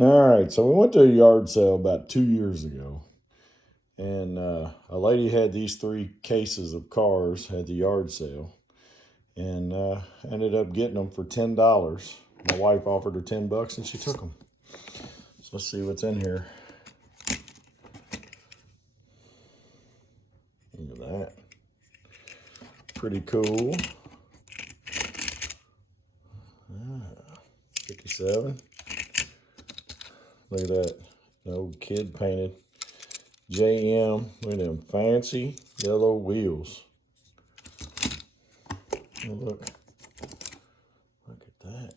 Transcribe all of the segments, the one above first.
All right, so we went to a yard sale about 2 years ago, and a lady had these 3 cases of cars at the yard sale, and ended up getting them for $10. My wife offered her $10, and she took them. So let's see what's in here. Look at that. Pretty cool. 57. Look at that. The old kid painted JM. Look at them fancy yellow wheels. Oh, look. Look at that.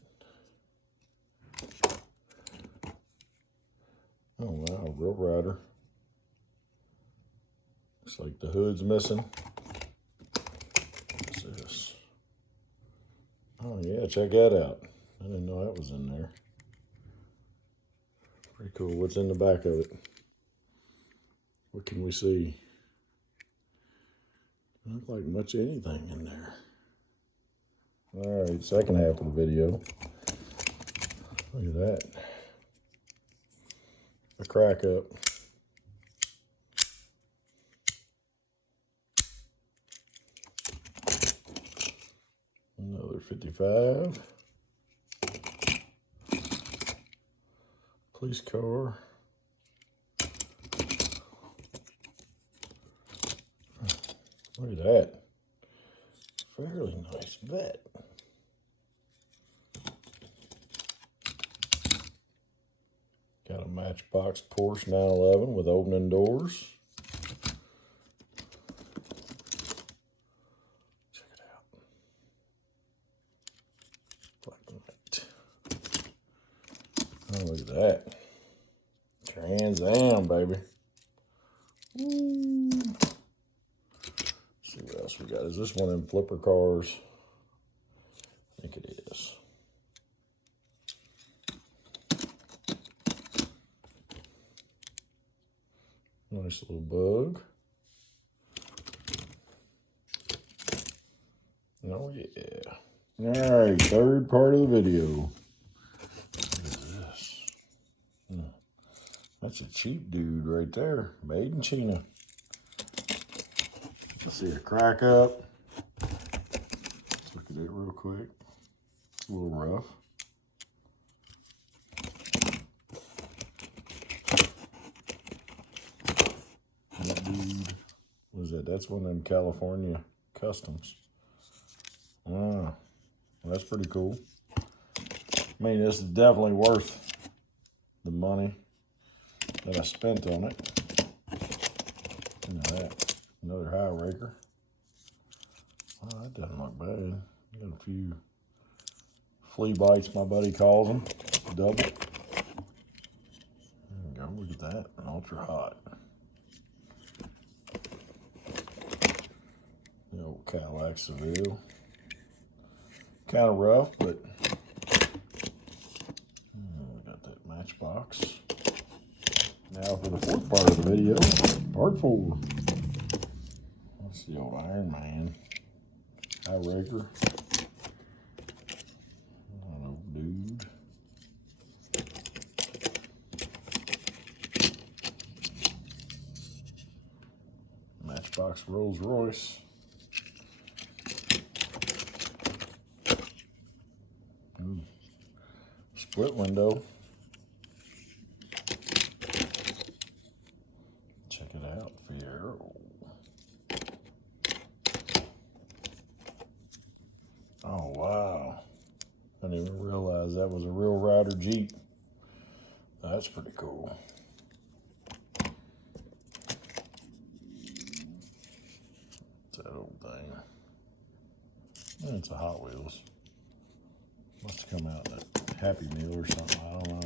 Oh, wow. Real rider. Looks like the hood's missing. What's this? Oh, yeah. Check that out. I didn't know that was in there. Pretty cool. What's in the back of it? What can we see? Doesn't look like much anything in there. All right, second half of the video. Look at that. A crack up. Another 55. Police car. Look at that. Fairly nice vet. Got a Matchbox Porsche 911 with opening doors. Check it out. Black and white. Oh, look at that. Trans Am, baby. Woo. See what else we got. Is this one of them flipper cars? I think it is. Nice little bug. Oh yeah. All right, third part of the video. What is this? That's a cheap dude right there. Made in China. Let's see a crack up. Let's look at it real quick. It's a little rough. That dude, what is that? That's one of them California customs. Wow, that's pretty cool. I mean, this is definitely worth the money that I spent on it. You know that. Another high raker. Oh, that doesn't look bad. Got a few flea bites, my buddy calls them. Double. There we go. Look at that. Ultra hot. The old Cadillac Seville. Kind of rough, but we got that Matchbox. Now for the fourth part of the video, part 4. That's the old Iron Man. High raker. An old dude. Matchbox Rolls Royce. Split window. Check it out, Fiero. Oh, wow. I didn't even realize that was a real rider Jeep. That's pretty cool. What's that old thing? It's a Hot Wheels. Must have come out in a Happy Meal or something, I don't know.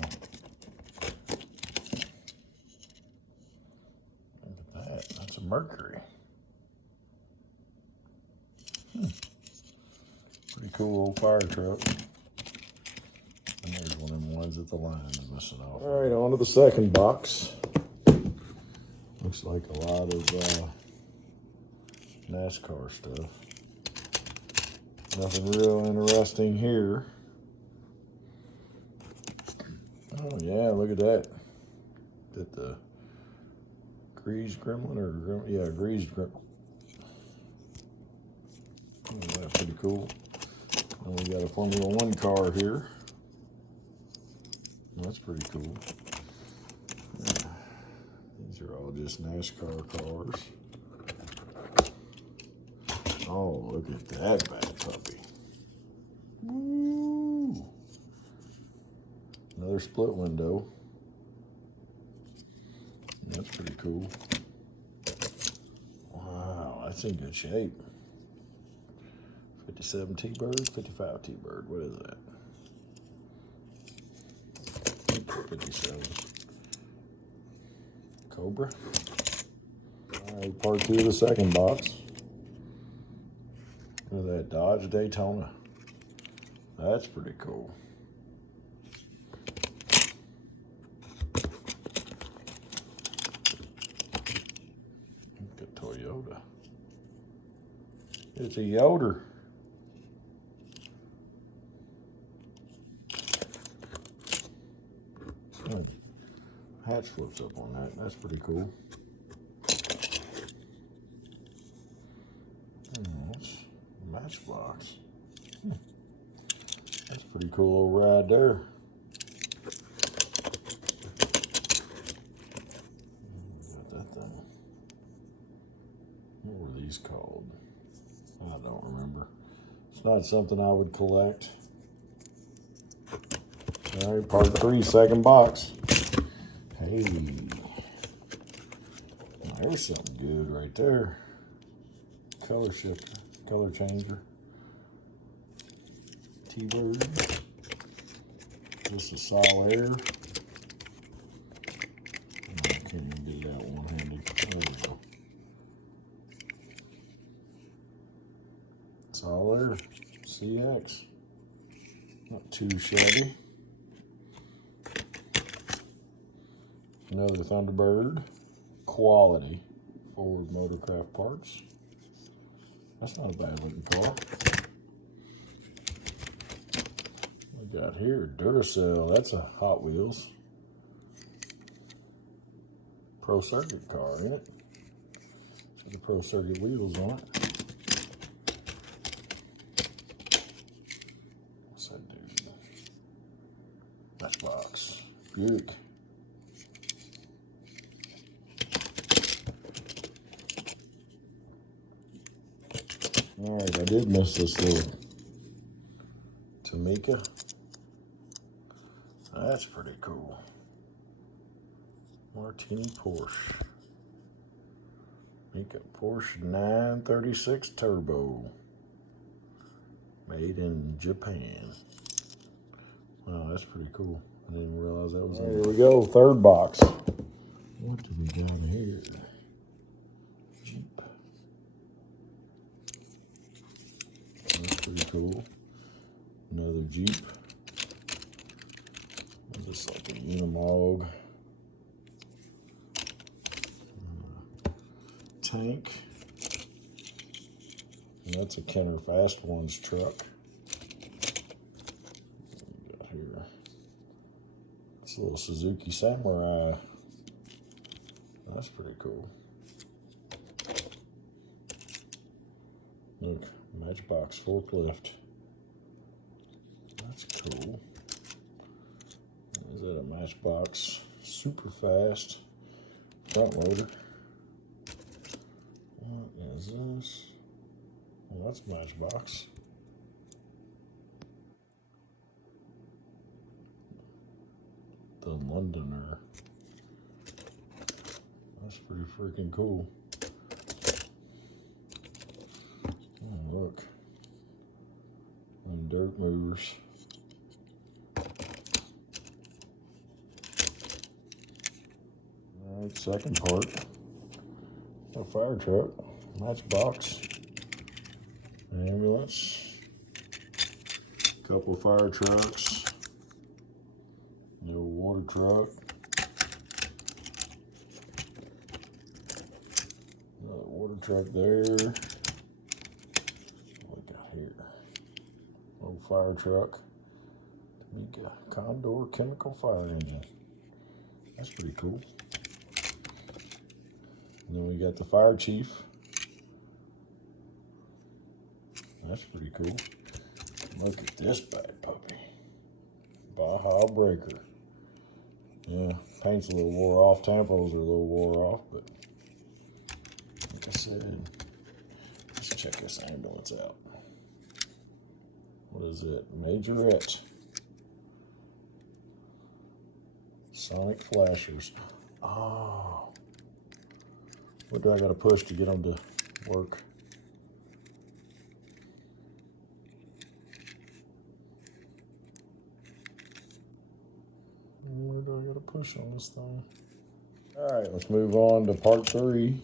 Look at that, that's a Mercury. Pretty cool old fire truck. And there's one of them ones that the line is missing off. All right, on to the second box. Looks like a lot of NASCAR stuff. Nothing real interesting here. Oh yeah, look at that. Is that the greased gremlin or yeah, greased gremlin? Oh, that's pretty cool. And we got a Formula One car here. That's pretty cool. Yeah. These are all just NASCAR cars. Oh, look at that bad puppy. Woo! Another split window. That's pretty cool. Wow, that's in good shape. 57 T-Bird, 55 T-Bird. What is that? 57. Cobra. All right, part 2 of the second box. Look at that Dodge Daytona. That's pretty cool. Look at Toyota. It's a Yoder. Hatch flips up on that. That's pretty cool. That's a Matchbox. That's a pretty cool little ride there. Got that thing. What were these called? I don't remember. It's not something I would collect. All right, part 3, second box. Hey, there's something good right there. Color shifter, color changer. T-Bird. This is Sol Air. I can't even get that one-handed. There we go. Sol Air CX. Not too shabby. Another Thunderbird. Quality Ford Motorcraft parts. That's not a bad looking car. We got here Duracell. That's a Hot Wheels. Pro Circuit car, ain't it? Got the Pro Circuit wheels on it. What's that dude? Matchbox. Buick. All right, I did miss this little Tamika. That's pretty cool. Martini Porsche. Make a Porsche 936 Turbo. Made in Japan. Wow, that's pretty cool. I didn't realize that was in there. Here we go, third box. What do we got here? Jeep. That's pretty cool. Another Jeep. Is this like a Unimog? Tank. And that's a Kenner Fast Ones truck. What we got here? It's a little Suzuki Samurai. That's pretty cool. Look, Matchbox forklift. That's cool. Is that a Matchbox super fast front loader? What is this? Well, that's Matchbox. The Londoner. That's pretty freaking cool. Oh, look. And dirt movers. All right, second part. A fire truck. Matchbox. Ambulance. Couple fire trucks. Little water truck. Another water truck there. What we got here? Little fire truck. Mega Condor chemical fire engine. That's pretty cool. And then we got the fire chief. That's pretty cool. Look at this bad puppy. Baja Breaker. Yeah, paint's a little wore off. Tampos are a little wore off, but like I said, let's check this ambulance out. What is it? Majorette. Sonic flashers. Oh. What do I gotta push to get them to work? Where do I gotta push on this thing? All right, let's move on to part 3.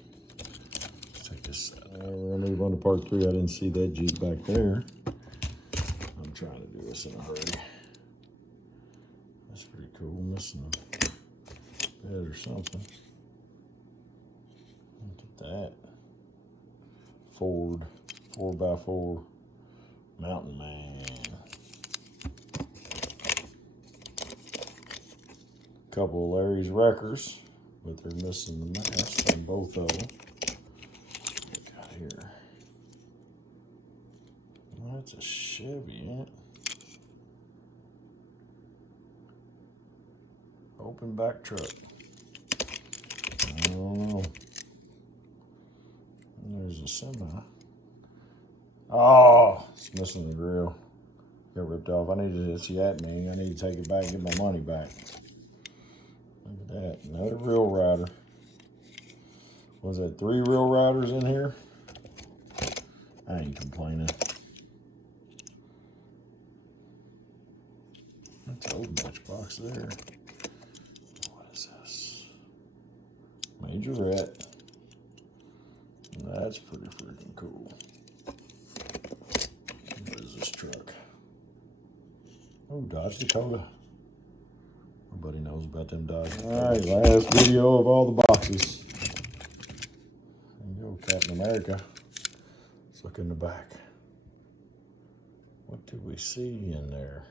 Let's take this out. We're gonna move on to part 3. I didn't see that Jeep back there. I'm trying to do this in a hurry. That's pretty cool. Missing a bed or something. Look at that. Ford 4x4 Mountain Man. Couple of Larry's Wreckers, but they're missing the mast on both of them. What we got here? Well, that's a Chevy, ain't it? Open back truck. I don't know. And there's a semi. Oh, it's missing the grill. Got ripped off. I need to, it's at me. I need to take it back and get my money back. Look at that. Another Real Rider. Was that 3 Real Riders in here? I ain't complaining. That's old matchbox there. What is this? Majorette. That's pretty freaking cool. What is this truck? Oh, Dodge Dakota. Nobody knows about them Dodge. All right, last video of all the boxes. There you go, Captain America. Let's look in the back. What do we see in there?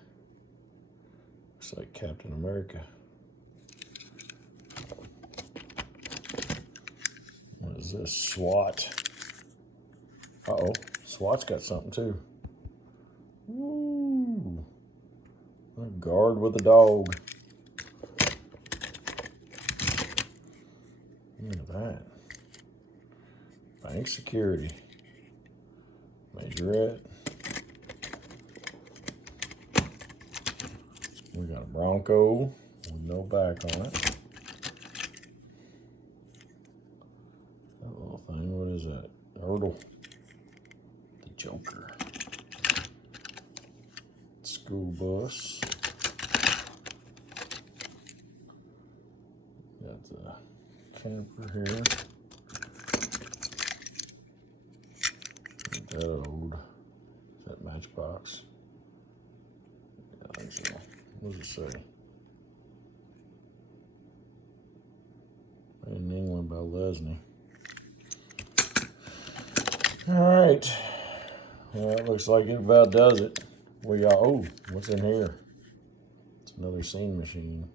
Looks like Captain America. What is this? SWAT. Uh-oh. SWAT's got something too. Woo. A guard with a dog. Look at that. Bank security. Majorette. We got a Bronco with no back on it. That little thing, what is that? Ertl. The Joker. School bus. Got the camper here. Ain't that old? Is that Matchbox? Yeah, I think so. What does it say? Made in England by Lesney. All right. Well, that looks like it about does it. We got, oh, what's in here? It's another scene machine.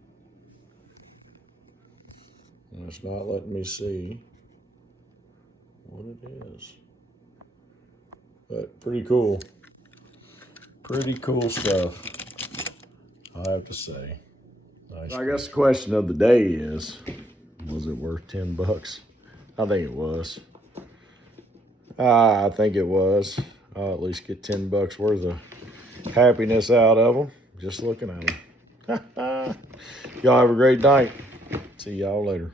And it's not letting me see what it is. But pretty cool. Pretty cool stuff, I have to say. Nice. I guess the question of the day is, was it worth 10 bucks? I think it was. I think it was. I'll at least get 10 bucks worth of happiness out of them, just looking at them. Y'all have a great night. See y'all later.